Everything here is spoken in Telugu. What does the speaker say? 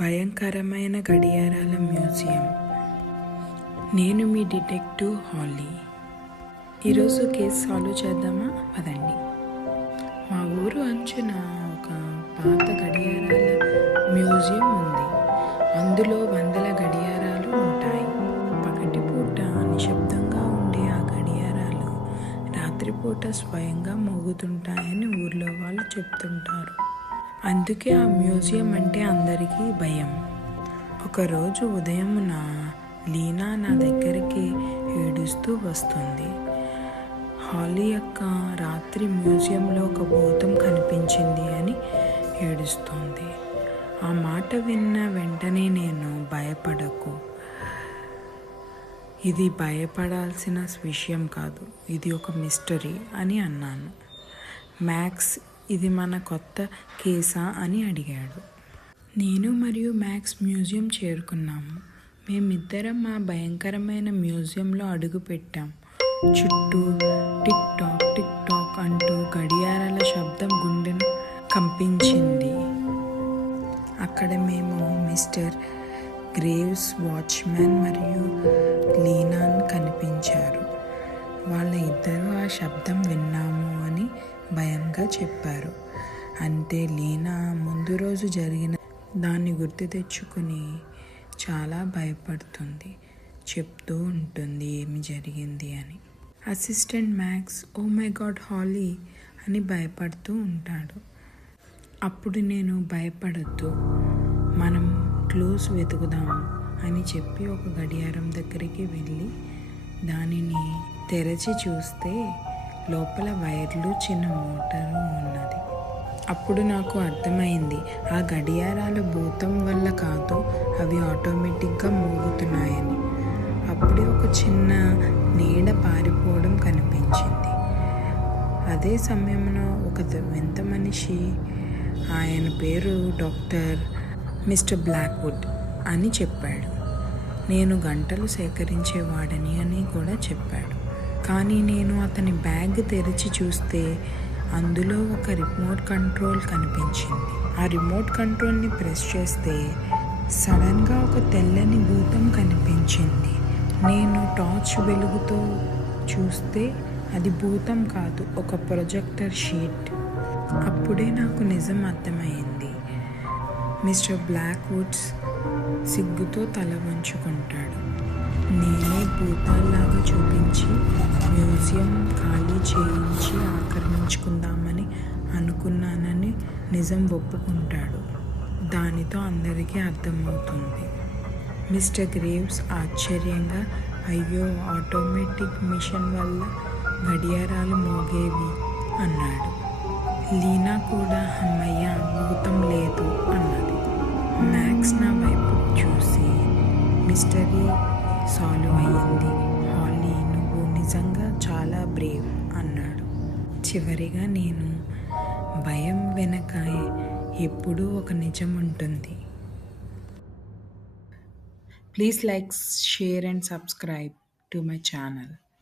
భయంకరమైన గడియారాల మ్యూజియం. నేను మీ డిటెక్టివ్ హాలీ ఈరోజు కేసు సాల్వ్ చేద్దామా? పదండి. మా ఊరు అంచున ఒక పాత గడియారాల మ్యూజియం ఉంది. అందులో వందల గడియారాలు ఉంటాయి. పగటిపూట నిశ్శబ్దంగా ఉండే ఆ గడియారాలు రాత్రిపూట స్వయంగా మోగుతుంటాయని ఊర్లో వాళ్ళు చెప్తుంటారు. అందుకే ఆ మ్యూజియం అంటే అందరికీ భయం. ఒకరోజు ఉదయం నా లీనా నా దగ్గరికి ఏడుస్తూ వస్తుంది. హాలీ యొక్క రాత్రి మ్యూజియంలో ఒక భూతం కనిపించింది అని ఏడుస్తుంది. ఆ మాట విన్న వెంటనే నేను భయపడకు. ఇది భయపడాల్సిన విషయం కాదు. ఇది ఒక మిస్టరీ అని అన్నాను. మ్యాక్స్ ఇది మన కొత్త కేసా అని అడిగాడు. నేను మరియు మ్యాక్స్ మ్యూజియం చేరుకున్నాము. మేమిద్దరం మా భయంకరమైన మ్యూజియంలో అడుగుపెట్టాం చుట్టూ టిక్ టాక్ టిక్ టాక్ అంటూ గడియారాల శబ్దం గుండెను కంపించింది. అక్కడ మేము మిస్టర్ గ్రేవ్స్ వాచ్మ్యాన్ మరియు లీనాన్ కనిపించారు. వాళ్ళ ఇద్దరు ఆ శబ్దం విన్నాము. భయంగా చెప్పారు. అంతే లీనా ముందు రోజు జరిగిన దాన్ని గుర్తు తెచ్చుకుని చాలా భయపడుతుంది. చెప్తూ ఉంటుంది ఏమి జరిగింది అని. Assistant Max oh my god Holly అని భయపడుతూ ఉంటాడు. అప్పుడు నేను భయపడద్దు. మనం క్లోజ్ వెతుకుదాము అని చెప్పి ఒక గడియారం దగ్గరికి వెళ్ళి దానిని తెరచి చూస్తే లోపల వైర్లు చిన్న మోటారు ఉన్నది. అప్పుడు నాకు అర్థమైంది ఆ గడియారాలు భూతం వల్ల కాదు అవి ఆటోమేటిక్గా మోగుతున్నాయని. అప్పుడే ఒక చిన్న నీడ పారిపోవడం కనిపించింది. అదే సమయంలో ఒక వింత మనిషి ఆయన పేరు డాక్టర్ మిస్టర్ బ్లాక్వుడ్ అని చెప్పాడు. నేను గంటలు సేకరించేవాడని అని కూడా చెప్పాడు. కానీ నేను అతని బ్యాగ్ తెరిచి చూస్తే అందులో ఒక రిమోట్ కంట్రోల్ కనిపించింది. ఆ రిమోట్ కంట్రోల్ని ప్రెస్ చేస్తే సడన్గా ఒక తెల్లని భూతం కనిపించింది. నేను టార్చ్ వెలుగుతో చూస్తే అది భూతం కాదు ఒక ప్రొజెక్టర్ షీట్. అప్పుడే నాకు నిజం అర్థమైంది. మిస్టర్ బ్లాక్ వుడ్స్ సిగ్గుతో తల వంచుకుంటాడు. నేనే భూతాల్లాగా చూపించి మ్యూజియం ఖాళీ చేయించి ఆక్రమించుకుందామని అనుకున్నానని నిజం ఒప్పుకుంటాడు. దానితో అందరికీ అర్థమవుతుంది. మిస్టర్ గ్రేవ్స్ ఆశ్చర్యంగా అయ్యో ఆటోమేటిక్ మిషన్ వల్ల గడియారాలు మోగేవి? అన్నాడు. లీనా కూడా అమ్మయ్య భూతం లేదు అన్నది. మ్యాక్స్ నా వైపు చూసి మిస్టరీ సాల్వ్ అయ్యింది. చివరిగా నేను భయం వెనక ఎప్పుడూ ఒక నిజం ఉంటుంది. Please like share and subscribe to my channel.